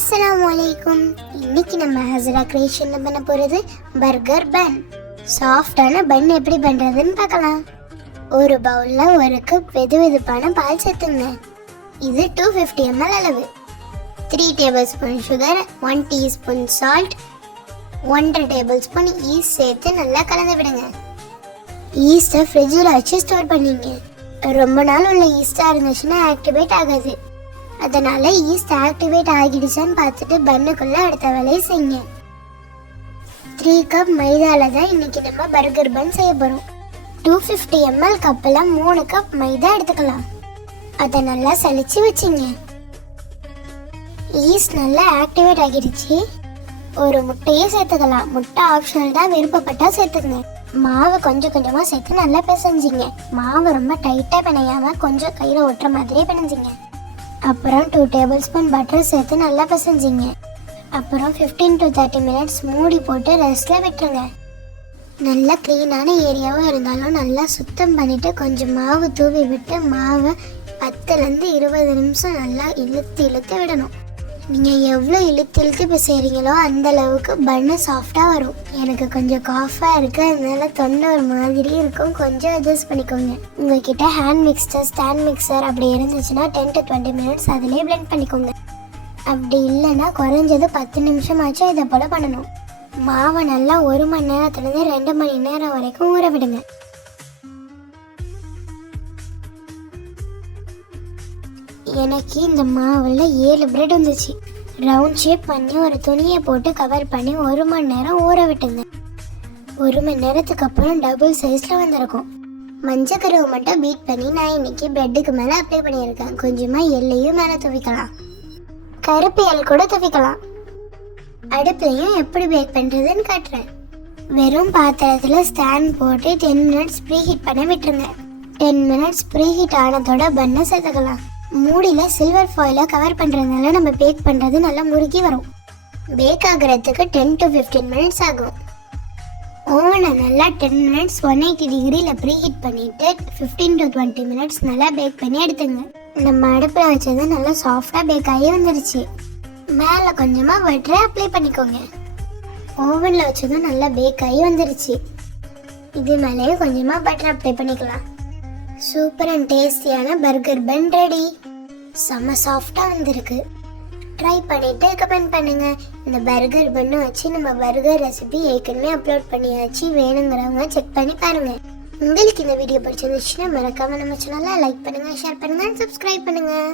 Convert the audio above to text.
அஸ்ஸலாமுஅலைக்கும். இன்னைக்கு நம்ம ஹசரா கிரியேஷன்ல பண்ண போறது பர்கர் பன். சாஃப்டான பன் எப்படி பண்றதுன்னு பார்க்கலாம். ஒரு பவுல்ல ஒரு கப் வெதுவெதுப்பான பால் சேர்த்துங்க. இது 250 ml அளவு. 3 tablespoon sugar, 1 teaspoon salt, 1.5 tablespoon yeast சேர்த்து நல்லா கலந்து விடுங்க. ஈஸ்ட்டை ஃப்ரிட்ஜில் வச்சு ஸ்டோர் பண்ணிங்க. ரொம்ப நாள் உள்ள ஈஸ்டாக இருந்துச்சுன்னா ஆக்டிவேட் ஆகாது. அதனால ஈஸ்ட் ஆக்டிவேட் ஆகிடுச்சான்னு பார்த்துட்டு பன்னுக்குள்ள அடுத்த வேலையை செய்யுங்க. 3 கப் மைதால தான் இன்னைக்கு நம்ம பர்கர் பன் செய்ய போறோம். 250 ml கப்பில் 3 கப் மைதா எடுத்துக்கலாம். அதை நல்லா சலிச்சு வச்சுங்க. ஈஸ்ட் நல்லா ஆக்டிவேட் ஆகிடுச்சு. ஒரு முட்டையே சேர்த்துக்கலாம். முட்டை ஆப்ஷனல் தான், விருப்பப்பட்டா சேர்த்துக்கங்க. மாவு கொஞ்சம் கொஞ்சமாக சேர்த்து நல்லா பிசைஞ்சிங்க. மாவு ரொம்ப டைட்டாக பிணையாம கொஞ்சம் கையில் ஒட்டுற மாதிரியே பிணைஞ்சிங்க. அப்புறம் 2 டேபிள்ஸ்பூன் பட்டர் சேர்த்து நல்லா பிசைஞ்சிங்க. அப்புறம் 15 to 30 மினிட்ஸ் மூடி போட்டு ரெஸ்ட்டில் விட்டுருங்க. நல்லா க்ளீனான ஏரியாவும் இருந்தாலும் நல்லா சுத்தம் பண்ணிவிட்டு கொஞ்சம் மாவு தூவி விட்டு மாவை 10லேருந்து 20 நிமிஷம் நல்லா இழுத்து விடணும். நீங்கள் எவ்வளோ இழுத்து பிசைறீங்களோ அந்த அளவுக்கு பன்னு சாஃப்டாக வரும். எனக்கு கொஞ்சம் காஃபாக இருக்குது, அதனால தொண்டை ஒரு மாதிரி இருக்கும். கொஞ்சம் அட்ஜஸ்ட் பண்ணிக்கோங்க. உங்ககிட்ட ஹேண்ட் மிக்சர், ஸ்டாண்ட் மிக்சர் அப்படி இருந்துச்சுன்னா 10 to 20 மினிட்ஸ் அதிலே பிளெண்ட் பண்ணிக்கோங்க. அப்படி இல்லைன்னா குறைஞ்சது 10 நிமிஷமாச்சும் இதை போல் பண்ணணும். மாவை நல்லா 1 மணி நேரத்துலேருந்து 2 மணி நேரம் வரைக்கும் ஊற விடுங்க. எனக்கு இந்த மாவில் 7 பிரெட் வந்துச்சு. ரவுண்ட் ஷேப் பண்ணி ஒரு துணியை போட்டு கவர் பண்ணி 1 மணி நேரம் ஊற விட்டுங்க. 1 மணி நேரத்துக்கு அப்புறம் டபுள் சைஸில் வந்திருக்கும். மஞ்சக்கருவை மட்டும் பீட் பண்ணி நான் இன்னைக்கு பிரெட்டுக்கு மேலே அப்ளை பண்ணியிருக்கேன். கொஞ்சமாக எல்லையும் மேலே துவிக்கலாம், கருப்பு எல் கூட துவிக்கலாம். அடுப்புலையும் எப்படி பேக் பண்ணுறதுன்னு காட்டுறேன். வெறும் பாத்திரத்தில் ஸ்டாண்ட் போட்டு 10 மினிட்ஸ் ப்ரீ ஹீட் பண்ண விட்டுருங்க. 10 மினிட்ஸ் ப்ரீ ஹீட் ஆனதோட பன்னை சேர்த்துக்கலாம். மூடியில் சில்வர் ஃபாயிலை கவர் பண்ணுறதுனால நம்ம பேக் பண்ணுறது நல்லா முறுக்கி வரும். பேக் ஆகிறதுக்கு 10 to 15 மினிட்ஸ் ஆகும். ஓவனை நல்லா 10 மினிட்ஸ் 180 டிகிரியில் ப்ரீ ஹீட் பண்ணிவிட்டு 15 to 20 மினிட்ஸ் நல்லா பேக் பண்ணி எடுத்துங்க. நம்ம அடுப்பில் வச்சது நல்லா சாஃப்டாக பேக் ஆகி வந்துருச்சு. மேலே கொஞ்சமாக பட்டரை அப்ளை பண்ணிக்கோங்க. ஓவனில் வச்சதும் நல்லா பேக் ஆகி வந்துருச்சு. இது மேலேயே கொஞ்சமாக பட்டர் அப்ளை பண்ணிக்கலாம். சூப்பர் அண்ட் டேஸ்டியான பர்கர் பன் ரெடி. செம்ம சாஃப்டாக வந்திருக்கு. ட்ரை பண்ணிவிட்டு கமெண்ட் பண்ணுங்கள். இந்த பர்கர் பன்னு வச்சு நம்ம பர்கர் ரெசிபி ஏற்கனவே அப்லோட் பண்ணியாச்சு. வேணுங்கிறவங்க செக் பண்ணி பாருங்கள். உங்களுக்கு இந்த வீடியோ பிடிச்சிருந்துச்சுன்னா மறக்காமல் நம்ம சேனலை லைக் பண்ணுங்கள், ஷேர் பண்ணுங்கள், சப்ஸ்கிரைப் பண்ணுங்கள்.